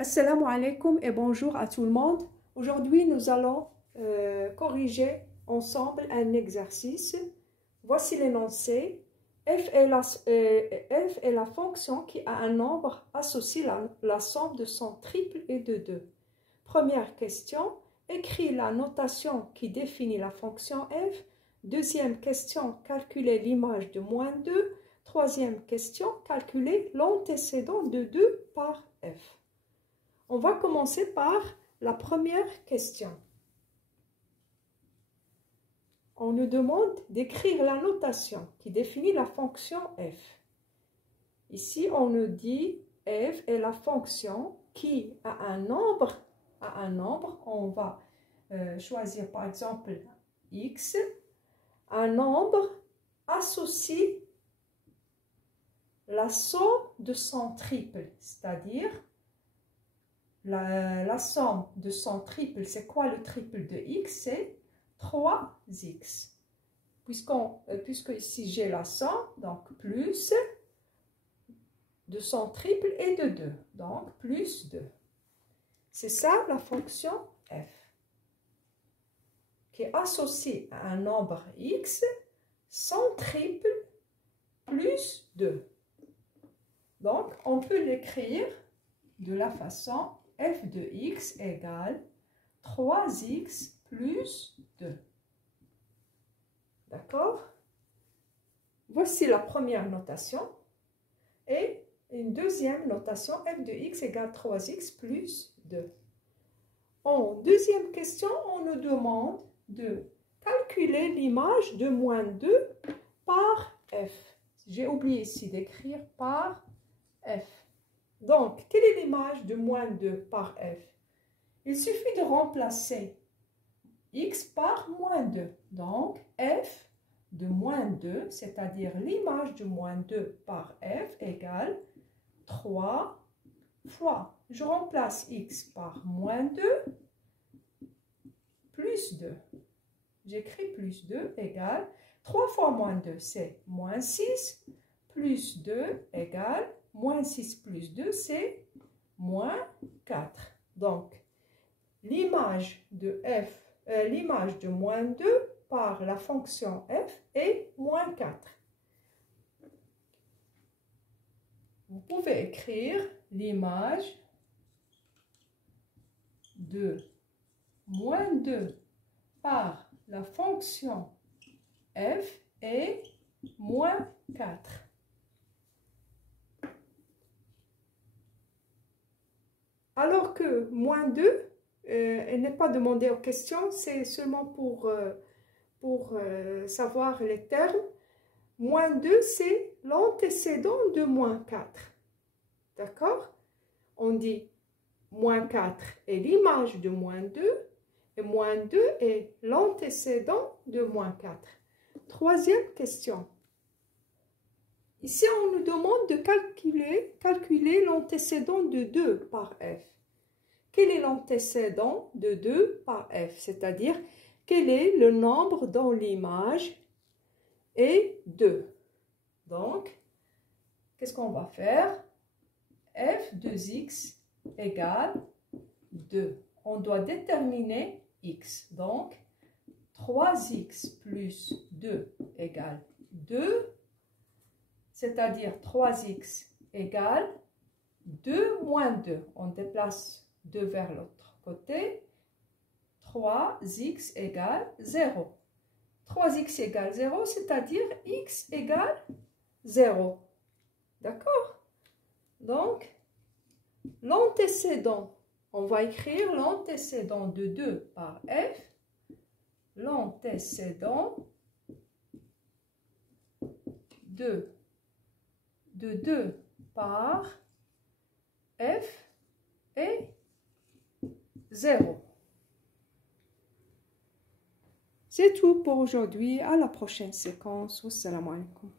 Assalamu alaikum et bonjour à tout le monde. Aujourd'hui, nous allons corriger ensemble un exercice. Voici l'énoncé. F est la fonction qui a un nombre associé la somme de son triple et de 2. Première question. Écris la notation qui définit la fonction f. Deuxième question. Calculer l'image de moins 2. Troisième question. Calculer l'antécédent de 2 par f. On va commencer par la première question. On nous demande d'écrire la notation qui définit la fonction f. Ici, on nous dit f est la fonction qui a un nombre. On va choisir par exemple x. Un nombre associe la somme de son triple, c'est-à-dire la somme de son triple, c'est quoi le triple de x? C'est 3x. Puisque ici j'ai la somme, donc plus de son triple et de 2. Donc plus 2. C'est ça la fonction f, qui est associée à un nombre x, son triple plus 2. Donc on peut l'écrire de la façon f de x égale 3x plus 2. D'accord? Voici la première notation. Et une deuxième notation, f de x égale 3x plus 2. En deuxième question, on nous demande de calculer l'image de moins 2 par f. J'ai oublié ici d'écrire par f. Donc, quelle est l'image de moins 2 par f? Il suffit de remplacer x par moins 2. Donc, f de moins 2, c'est-à-dire l'image de moins 2 par f égale 3 fois. Je remplace x par moins 2 plus 2. J'écris plus 2 égale 3 fois moins 2, c'est moins 6 plus 2 égale moins 6 plus 2, c'est moins 4. Donc, l'image de moins 2 par la fonction f est moins 4. Vous pouvez écrire l'image de moins 2 par la fonction f est moins 4. Alors que moins 2, elle n'est pas demandée aux questions, c'est seulement pour savoir les termes. Moins 2, c'est l'antécédent de moins 4. D'accord? On dit moins 4 est l'image de moins 2 et moins 2 est l'antécédent de moins 4. Troisième question. Ici, on nous demande de calculer l'antécédent de 2 par f. Quel est l'antécédent de 2 par f? C'est-à-dire, quel est le nombre dont l'image est 2? Donc, qu'est-ce qu'on va faire? f de x égale 2. On doit déterminer x. Donc, 3x plus 2 égale 2. C'est-à-dire 3x égale 2 moins 2. On déplace 2 vers l'autre côté. 3x égale 0. 3x égale 0, c'est-à-dire x égale 0. D'accord? Donc, l'antécédent, on va écrire l'antécédent de 2 par f. L'antécédent de 2 par f est 0. C'est tout pour aujourd'hui. À la prochaine séquence. Wassalamu alaikum.